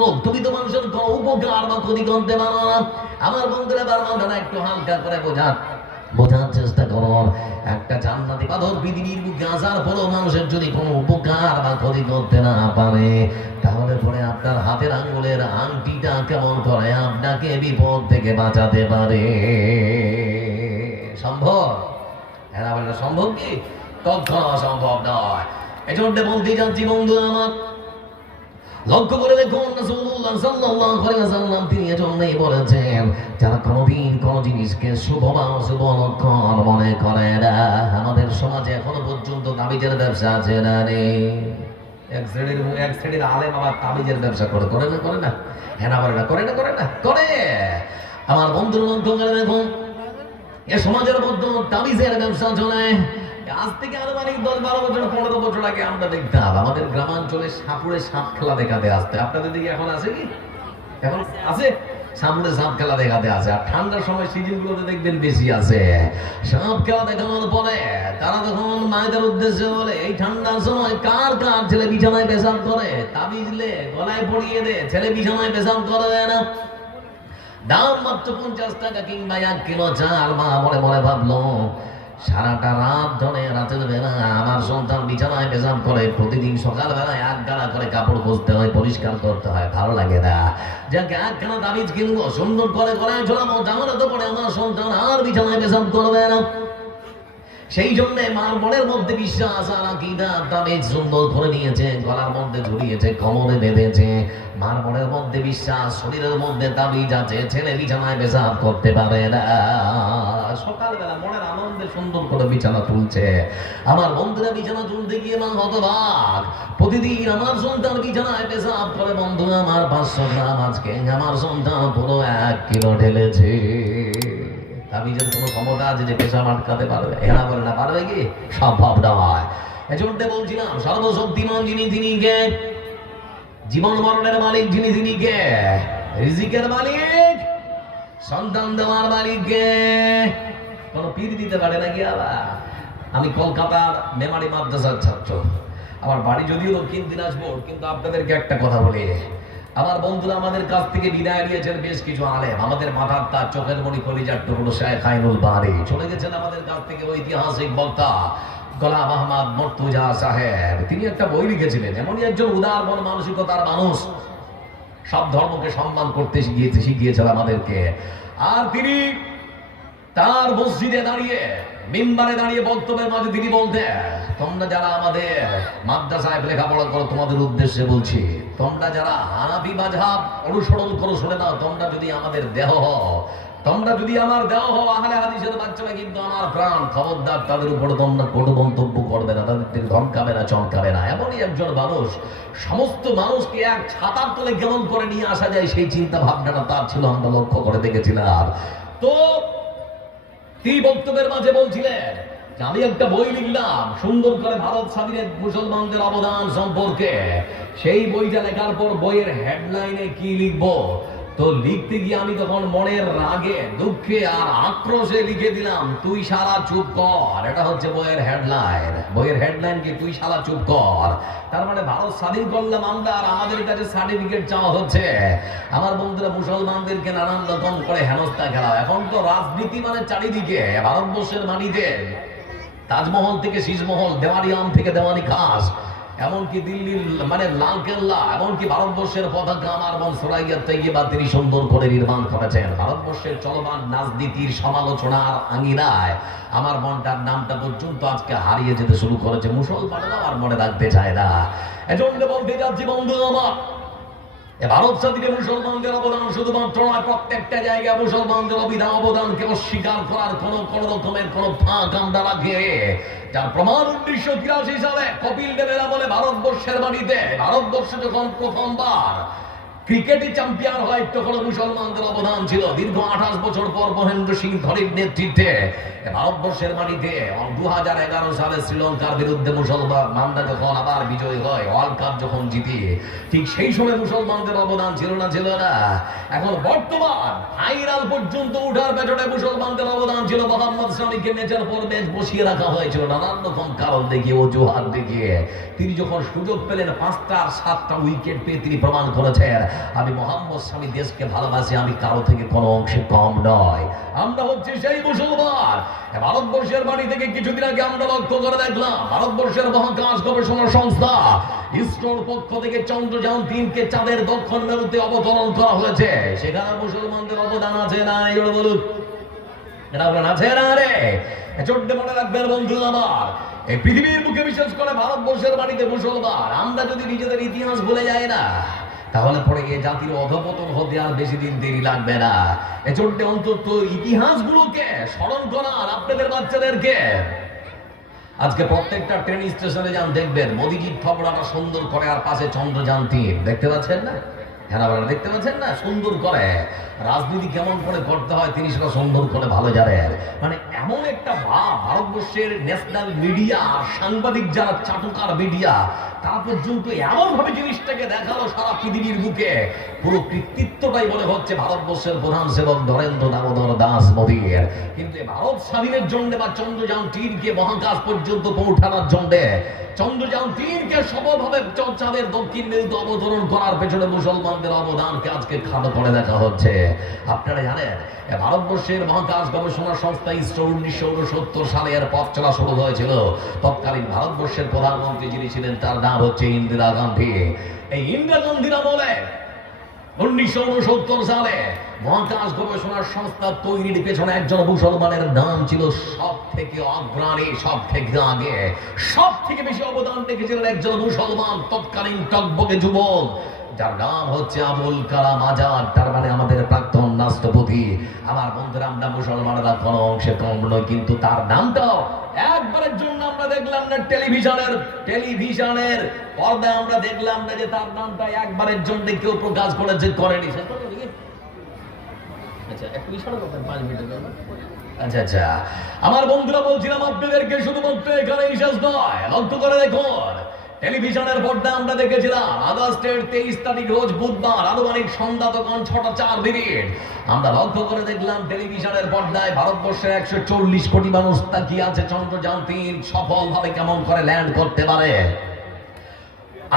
লোক, তুমি তো মানুষের কোনো উপকার বা ক্ষতি করতে পারো না। আমার বন্ধুরা বারবার একটু হালকা করে বোঝার চেষ্টা করো। একটা জান্নাতি পাথর পৃথিবীর বুকে আসার পরেও মানুষের যদি কোনো উপকার বা ক্ষতি করতে না পারে, তাহলে পরে আপনার হাতের আঙ্গুলের আংটিটা কেমন করে আপনাকে বিপদ থেকে বাঁচাতে পারে? সম্ভব? এরা বলে সম্ভব কি? কখনো অসম্ভব নয়। এজন্য বলতে যাচ্ছি বন্ধু আমার, লক্ষ্য করে দেখুন রাসূলুল্লাহ সাল্লাল্লাহু আলাইহি ওয়াসাল্লাম তিনি এজন্যই বলেছেন, যারা কোনোদিন কোনো জিনিসকে শুভ বা অশুভ লক্ষণ মনে করে না। আমাদের সমাজে এখনো পর্যন্ত তাবিজের ব্যবসা আছে না নেই? এক শ্রেণীর আলেম আবার তাবিজের ব্যবসা করে না? হ্যাঁ না করে না? আমার বন্ধুর লক্ষ্য করে দেখুন, এ সমাজের মধ্যে তাবিজের ব্যবসা চলে। আজ থেকে আনুমানিক 10-12 বছর 15 বছর আগে আমরা দেখতাম আমাদের গ্রামাঞ্চলে সাপুরে সাপ খেলা দেখাতে আসতে। আপনাদের দিকে এখন আছে কি? এখন আছে সাপুরে সাপ খেলা দেখাতে আছে। আর ঠান্ডার সময় সিজন গুলোতে দেখবেন বেশি আছে। সাপ খেলা দেখানোর পরে তারা তখন মায়েদের উদ্দেশ্যে বলে, এই ঠান্ডার সময় কার ছেলে বিছানায় পেশাব করে, তাবিজ লে গলায় পরিয়ে দে, ছেলে বিছানায় পেশাব করে দেয় না। দাম মাত্র 50 টাকা কিংবা 1 কিলো চাল। মা মনে মনে ভাবলো, সারাটা রাত ধরে রাতের বেলা আমার সন্তান বিছানায় পেশাব করে, প্রতিদিন সকালবেলায় 1 গাড়া করে কাপড় খুঁজতে হয়, পরিষ্কার করতে হয়, ভালো লাগে না। যাকে 1খানা তাবিজ কিনবো, সুন্দর করে গলায় ঝোলাবো, তাহলে তো পরে আমার সন্তান আর বিছানায় পেশাব করবে না। সেই জন্য মার মনের মধ্যে বিশ্বাস আর আকীদা, তাবিজ সুন্দর করে নিয়েছে, গলার মধ্যে ঝুলিয়েছে, কোমরে বেঁধেছে। মার মনের মধ্যে বিশ্বাস, শরীরের মধ্যে তাবিজ আছে, ছেলে বিছানায় পেশাব করতে পারে না। সকালবেলা মনের আনন্দে সুন্দর করে বিছানা তুলছে। আমার বন্ধুরা বিছানা তুলতে গিয়ে মা হতবাক, প্রতিদিন আমার সন্তান বিছানায় পেশাব করে। বন্ধু আমার 500 গ্রাম, আজকে আমার সন্তান পুরো 1 কিলো ঢেলেছে। তাবিজের কোনো ক্ষমতা আছে যে পেশাব আটকাতে পারবে? এরা বলে না পারবে কি? সম্ভব নয়। এজন্য বলছিলাম, সর্বশক্তিমান যিনি, তিনি কে? জীবন মরণের মালিক যিনি, তিনি কে? রিজিকের মালিক, সন্তান দেওয়ার মালিক কে? কোন পীর দিতে পারে নাকি? আবার আমি কলকাতার মেমারি মাদ্রাসার ছাত্র, আমার বাড়ি যদিও দক্ষিণ দিনাজপুর, কিন্তু আপনাদেরকে একটা কথা বলি, আমার বন্ধুরা আমাদের কাছ থেকে বিদায় নিয়েছেন বেশ কিছু আলেম। আমাদের মাথার তার, চোখের মণি, কলিজার টুকরো শেখ আইনুল বারী চলে গেছেন আমাদের কাছ থেকে। ঐতিহাসিক বক্তা গোলাম আহমদ মর্তুজা সাহেব, তিনি একটা বই লিখেছিলেন। এমনই একজন উদার মন মানসিকতার মানুষ, সব ধর্মকে সম্মান করতে শিখিয়েছেন আমাদেরকে। আর তিনি তার মসজিদে দাঁড়িয়ে, মিম্বারে দাঁড়িয়ে বক্তব্যের মাঝে তিনি বলতেন, তোমরা যারা আমাদের মাদ্রাসায় লেখাপড়া করো, তোমাদের উদ্দেশ্যে বলছি, তোমরা যারা হানাফি মাযহাব অনুসরণ করো, শুনে নাও, তোমরা যদি আমাদের দেহ হও, তোমরা যদি আমার দেহ হও, আহলে হাদিসের বাচ্চারা কিন্তু আমার প্রাণ। খবরদার তাদের উপর তোমরা কটু মন্তব্য করবে না, তাদের ধমকাবে না, চমকাবে না। এমনই একজন মানুষ, সমস্ত মানুষকে এক ছাতার তলে কেমন করে নিয়ে আসা যায় সেই চিন্তা ভাবনাটা তার ছিল, আমরা লক্ষ্য করে দেখেছিলাম। তো তিনি বক্তব্যের মাঝে বলছিলেন, আমি একটা বই লিখলাম সুন্দর করে ভারত স্বাধীনে মুসলমানদের অবদান সম্পর্কে। সেই বইটা লেখার পর বইয়ের হেডলাইনে কি লিখবো, তো লিখতে গিয়ে আমি তখন মনের রাগে, দুঃখে আর আক্রোশে লিখে দিলাম, তুই শালা চুপ কর। এটা হচ্ছে বইয়ের হেডলাইন। বইয়ের হেডলাইন কি? তুই শালা চুপ কর। তার মানে ভারত স্বাধীন করলাম আমরা, আর আমাদের কাছে সার্টিফিকেট চাওয়া হচ্ছে। আমার বন্ধুরা, মুসলমানদেরকে নানান রকম করে হেনস্থা খেলা। এখন তো রাজনীতি মানে চারিদিকে, ভারতবর্ষের মাটিতে তাজমহল থেকে শীষমহল, দেওয়ানিয়াম থেকে দেওয়ানি খাস, এমনকি দিল্লির মানে লালকেল্লা, এমনকি ভারতবর্ষের পতাকা আমার মন সোরাইয়া তৈয়বা তিনি সুন্দর করে নির্মাণ করেছেন। ভারতবর্ষের চলমান রাজনীতির সমালোচনার আঙিনায় আমার মনটার নামটা পর্যন্ত আজকে হারিয়ে যেতে শুরু করেছে। মুসলমানরা আমার মনে রাখতে চায় না। এজন্য বলতে যাচ্ছি বন্ধু আমার, ভারত স্বাধীনে মুসলমানদের অবদান শুধুমাত্র নয়, প্রত্যেকটা জায়গায় মুসলমানদের অবদানকে অস্বীকার করার কোন রকমের কোন ফাঁক আমরা রাখি, যার প্রমাণ 1983 সালে কপিল দেবেরা বলে, ভারতবর্ষের মাটিতে, ভারতবর্ষে যখন প্রথমবার ক্রিকেটে চ্যাম্পিয়ন হয় একটু কোনো মুসলমানদের অবদান ছিল। দীর্ঘ 28 বছর পর মহেন্দ্র সিং ধোনির নেতৃত্বে ভারতবর্ষের মাটিতে 2011 সালে শ্রীলঙ্কার বিরুদ্ধে মুসলমানরা যখন আবার বিজয়ী হয়, ওয়ার্ল্ড কাপ যখন জিতে, ঠিক সেই সময় মুসলমানদের অবদান ছিল না? ছিল না? এখন বর্তমান ফাইনাল পর্যন্ত উঠার পেছনে মুসলমানদের অবদান ছিল। মোহাম্মদ শামিকে নেচার পর ম্যাচ বসিয়ে রাখা হয়েছিল নানান রকম কারণ দেখিয়ে, অজুহাত দেখিয়ে। তিনি যখন সুযোগ পেলেন 5টা আর 7টা উইকেট পেয়ে তিনি প্রমাণ করেছেন, আমি মোহাম্মদ শামি দেশকে ভালোবাসি, আমি কারো থেকে কোনো অংশে কম নয়। আমরা হচ্ছে সেই মুসলমান। ভারতবর্ষের বাড়ি থেকে কিছুদিন আগে আমরা লক্ষ্য করে দেখলাম ভারতবর্ষের মহাকাশ গবেষণা সংস্থা ইসরোর পক্ষ থেকে চন্দ্রযান 3কে চাঁদের দক্ষিণ মেরুতে অবতরণ করা হয়েছে। সেখানে মুসলমানদের অবদান আছে না? এগুলো বলুন, এটা আপনার আছে না? রে চোদ্দে মনে রাখবেন বন্ধু আমার, এই পৃথিবীর বুকে বিশেষ করে ভারতবর্ষের বাড়িতে মুসলমান আমরা যদি নিজেদের ইতিহাস ভুলে যাই না, তাহলে পরে এই জাতির অধপতন হতে আর বেশি দিন দেরি লাগবে না। এজন্য অন্তত ইতিহাসগুলোকে স্মরণ করার আপনাদের বাচ্চাদেরকে। আজকে প্রত্যেকটা ট্রেন স্টেশনে যান, দেখবেন মোদিজির থবড়াটা সুন্দর করে, আর পাশে চন্দ্রযান 3 দেখতে পাচ্ছেন না? হ্যাঁ আপনারা দেখতে পাচ্ছেন না? সুন্দর করে রাজনীতি কেমন করে করতে হয় তিনি সেটা সুন্দর করে ভালো জানেন। মানে এমন একটা ভাব ভারতবর্ষের ন্যাশনাল মিডিয়া, সাংবাদিক যারা চাটুকার মিডিয়া, তারা পর্যন্ত এমন ভাবে জিনিসটাকে দেখালো সারা পৃথিবীর বুকে, পুরো কৃতিত্বটাই মনে হচ্ছে ভারতবর্ষের প্রধান সেবক নরেন্দ্র দামোদর দাস মোদীর। কিন্তু ভারত স্বাধীনের জন্য বা চন্দ্রযান 3কে মহাকাশ পর্যন্ত পৌঁছানোর জন্য, চন্দ্রযান 3কে সফলভাবে চাঁদের দক্ষিণ মেরুতে অবতরণ করার পেছনে মুসলমানদের অবদানকে আজকে খাটো করে দেখা হচ্ছে। আপনারা জানেন ভারতবর্ষের মহাকাশ গবেষণা সংস্থা ইসরো 1969 সালে এর পথ চলা শুরু হয়েছিল। তৎকালীন ভারতবর্ষের প্রধানমন্ত্রী যিনি ছিলেন তার নাম হচ্ছে ইন্দিরা গান্ধী। এই ইন্দিরা গান্ধীর আমলে 1969 সালে মহাকাশ গবেষণা সংস্থা তৈরির পেছনে একজন মুসলমানের নাম ছিল সব থেকে অগ্রণী, সব থেকে আগে, সব থেকে বেশি অবদান রেখেছিলেন একজন মুসলমান তৎকালীন টকবকে যুবক, যার নাম হচ্ছে আবুল কালাম আজাদ। তার মানে আমাদের প্রাক্তন রাষ্ট্রপতি। আমার বন্ধুরা, আমরা মুসলমানরা কোনো অংশে কম নয়, কিন্তু তার নামটাও একবারের জন্য আমরা দেখলাম না টেলিভিশনের পর্দায়, আমরা দেখলাম না যে তার নামটা একবারের জন্য কেউ প্রকাশ করেনি। আচ্ছা আচ্ছা, আমার বন্ধুরা বলছিলাম আপনাদেরকে শুধুমাত্র এখানে শেষ নয়, লক্ষ্য করে দেখুন টেলিভিশনের পর্দায় আমরা দেখেছিলাম আগস্টের 23 তারিখ রোজ বুধবার আনুমানিক সন্ধ্যা তখন 6টা 4 মিনিট। আমরা লক্ষ্য করে দেখলাম টেলিভিশনের পর্দায় ভারতবর্ষের 140 কোটি মানুষ তাকিয়ে আছে চন্দ্রযান 3 সফলভাবে কেমন করে ল্যান্ড করতে পারে।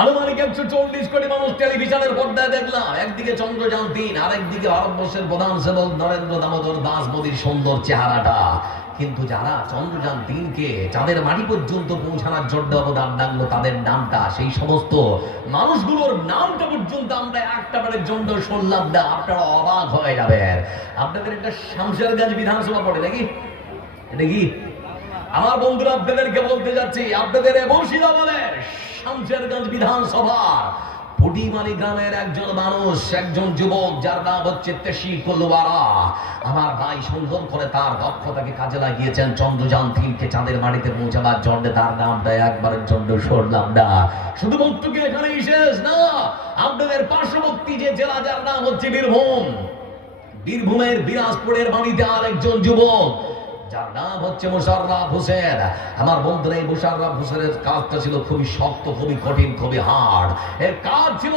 আনুমানিক 140 কোটি মানুষ টেলিভিশনের পর্দায় দেখলাম, একদিকে চন্দ্রযান 3, আরেকদিকে ভারতবর্ষের প্রধান সেবক নরেন্দ্র দামোদর দাস মোদীর সুন্দর চেহারাটা। কিন্তু যারা চন্দ্রযান 3কে চাঁদের মাটি পর্যন্ত পৌঁছানোর জন্য অবদান রাখলো, তাদের নামটা, সেই সমস্ত মানুষগুলোর নামটা পর্যন্ত আমরা একটাবারের জন্য শুনলাম না। আপনারা অবাক হয়ে যাবেন। আপনাদের একটা শামশেরগঞ্জ বিধানসভা পড়ে নাকি? এটা কি? আমার বন্ধুরা আপনাদেরকে বলতে যাচ্ছি, আপনাদের মুর্শিদাবাদের শামশেরগঞ্জ বিধানসভা পুটিমারি গ্রামের একজন মানুষ, একজন যুবক, যার নাম হচ্ছে তেশি কলুয়ারা। আমার ভাই সুন্দর করে তার দক্ষতাকে কাজে লাগিয়েছেন চন্দ্রযান 3কে চাঁদের মাটিতে পৌঁছাবার জন্য। তার নামটা একবারের জন্য শুনলাম না। শুধুমাত্র কি এখানেই শেষ না, আপনাদের পার্শ্ববর্তী যে জেলা, যার নাম হচ্ছে বীরভূম, বীরভূমের বিরাজপুরের বাড়িতে আর একজন যুবক, যার নাম হচ্ছে মোশাররফ হোসেন। আমার বন্ধুরা, এই মোশাররফ হোসেনের কাজটা ছিল খুবই শক্ত, খুবই কঠিন, খুবই হার্ড। এর কাজ ছিল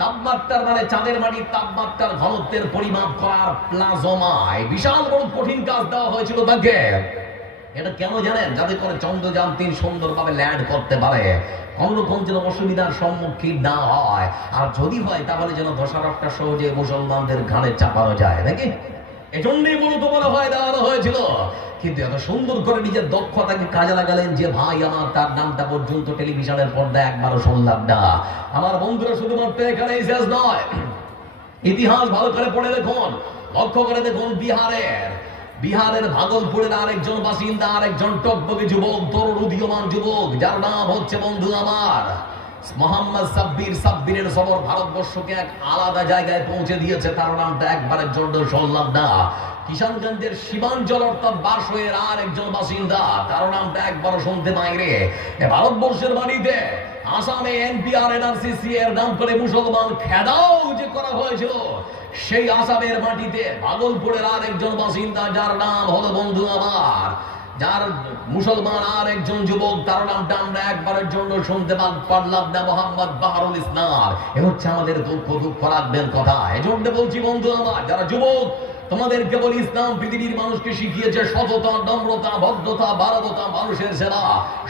তাপমাত্রার, মানে চাঁদের মাটির তাপমাত্রার ঘনত্বের পরিমাপ করার প্লাজমায় বিশাল বড় কঠিন কাজ দেওয়া হয়েছিল তাকে। এটা কেন জানেন? যাতে করে চন্দ্রযান 3 সুন্দরভাবে ল্যান্ড করতে পারে, কোন রকম যেন অসুবিধার সম্মুখীন না হয়, আর যদি হয় তাহলে যেন দোষারোপটা সহজে মুসলমানদের ঘাড়ে চাপানো যায় নাকি। এজন্যই মূলত বলা হয় দেওয়া হয়েছিল। কিন্তু এত সুন্দর করে নিজের দক্ষতাকে কাজে লাগালেন যে ভাই আমার, তার নামটা পর্যন্ত টেলিভিশনের পর্দায় একবারও শুনলাম না। আমার বন্ধুরা, শুধুমাত্র এখানেই শেষ নয়, ইতিহাস ভালো করে পড়ে দেখুন, লক্ষ্য করে দেখুন বিহারের ভাগলপুরের আরেকজন বাসিন্দা, আরেকজন টকবকে যুবক, তরুণ উদীয়মান যুবক, যার নাম হচ্ছে বন্ধু আমার মোহাম্মদ সাব্বিরের খবর ভারতবর্ষকে এক আলাদা জায়গায় পৌঁছে দিয়েছে। তার নামটা একবারের জন্য শুনলাম না। কিষানগঞ্জের শিবাঞ্চল অর্থাৎ বারশোয়ের আর একজন বাসিন্দা, তার নামটা একবারও শুনতে পাইনি। ভারতবর্ষের বাড়িতে আসামে এনপিআর এনআরসিসি এর নাম করে মুসলমান খেদাও যে করা হয়েছিল, সেই আসামের মাটিতে ভাগলপুরের আর একজন বাসিন্দা, যার নাম হলো বন্ধু আমার, যার মুসলমান আর একজন যুবক, তার নামটা আমরা একবারের জন্য শুনতে পারলাম না, মোহাম্মদ বাহারুল ইসলাম। এ হচ্ছে আমাদের দুঃখ রাখবেন কথা। এজন্য বলছি বন্ধু আমার, যারা যুবক, তোমাদেরকে বলি, ইসলাম পৃথিবীর মানুষকে শিখিয়েছে সততা, নম্রতা, ভদ্রতা, মানবতা, মানুষের সেবা,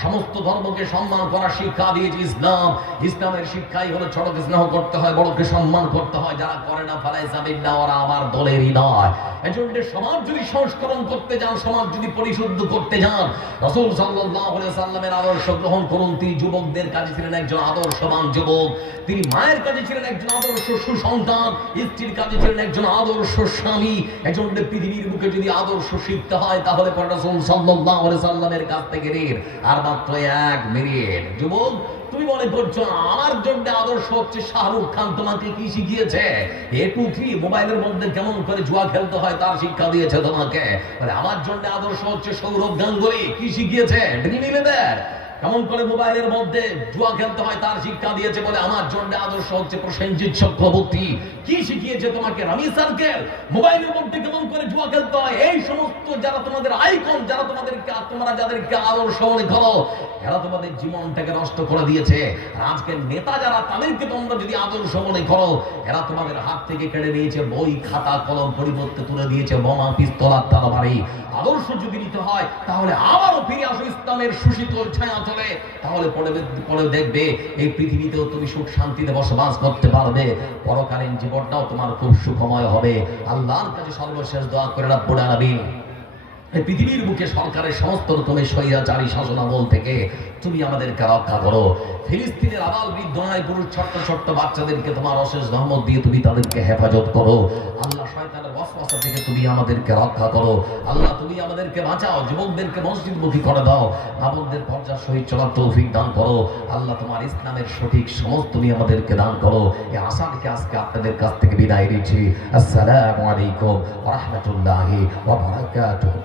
সমস্ত ধর্মকে সম্মান করার শিক্ষা দিয়েছে ইসলাম। ইসলামের শিক্ষাই হলো ছোটকে স্নেহ করতে হয়, বড়কে সম্মান করতে হয়, যারা করে না ফালাইসা বিল্লাহ, ওরা আমার দলেরই নয়। এজন্য সমাজ যদি সংস্করণ করতে যান, সমাজ যদি পরিশুদ্ধ করতে যান, রাসূল সাল্লাল্লাহু আলাইহি সাল্লামের আদর্শ গ্রহণ করুন। তিনি যুবকদের কাছে ছিলেন একজন আদর্শবান যুবক, তিনি মায়ের কাছে ছিলেন একজন আদর্শ সুসন্তান, স্ত্রীর কাছে ছিলেন একজন আদর্শ স্বামী। এজন্য পৃথিবীর বুকে যদি আদর্শ শিখতে হয়, তাহলে রাসূল সাল্লাল্লাহু আলাইহি সাল্লামের কাছ থেকে ঋণ আর মাত্র 1 মিনিট। যুবক, তুমি মনে করছো আমার জন্য আদর্শ হচ্ছে শাহরুখ খান, তোমাকে কি শিখিয়েছে? A2-3 মোবাইলের মধ্যে কেমন করে জুয়া খেলতে হয় তার শিক্ষা দিয়েছে তোমাকে। মানে আমার জন্য আদর্শ হচ্ছে সৌরভ গাঙ্গুলি, কি শিখিয়েছে? ড্রিম ইলেভেন কেমন করে মোবাইলের মধ্যে জুয়া খেলতে হয় তার শিক্ষা দিয়েছে। বলে আমার জন্য আদর্শ হচ্ছে প্রসেনজিৎ চক্রবর্তী, কি শিখিয়েছে তোমাকে? রামি সার্কেল মোবাইলের মধ্যে কেমন করে জুয়া খেলতে হয়। এই সমস্ত যারা তোমাদের আইকন, যারা তোমরা যাদেরকে আদর্শ মনে করো, এরা তোমাদের জীবনটাকে নষ্ট করে দিয়েছে। আর আজকের নেতা যারা, তাদেরকে তোমরা যদি আদর্শ মনে করো, এরা তোমাদের হাত থেকে কেড়ে নিয়েছে বই, খাতা, কলম, পরিবর্তে তুলে দিয়েছে বোমা, পিস্তল আর তরবারি। আদর্শ যদি নিতে হয়, তাহলে আবারও ফিরে আসো ইসলামের সুশীতল ছায়া তলে, তাহলে পরে দেখবে এই পৃথিবীতেও তুমি সুখ শান্তিতে বসবাস করতে পারবে, পরকালীন জীবনটাও তোমার খুব সুখময় হবে। আল্লাহর কাছে সর্বশেষ দোয়া করে রাব্বুল আলামিন, পৃথিবীর বুকে সরকারের সমস্ত রকমের স্বৈরাচারী শাসনামল থেকে তুমি আমাদেরকে রক্ষা করো। ফিলিস্তিনের আবাল বৃদ্ধ নারী পুরুষ ছোট্ট ছোট্ট বাচ্চাদেরকে তোমার অশেষ রহমত দিয়ে তুমি তাদেরকে হেফাজত করো। আল্লাহ, শয়তানের ওয়াসওয়াসা থেকে তুমি আমাদেরকে রক্ষা করো। আল্লাহ, তুমি আমাদেরকে বাঁচাও, যুবকদেরকে মসজিদমুখী করে দাও, আমাদের পর্যায় সহিত চলার তৌফিক দান করো। আল্লাহ, তোমার ইসলামের সঠিক সমস্ত তুমি আমাদেরকে দান করো। এই আশা রেখে আজকে আপনাদের কাছ থেকে বিদায় দিচ্ছি। আসসালামু আলাইকুম ওয়া রাহমাতুল্লাহি ওয়া বারাকাতুহু।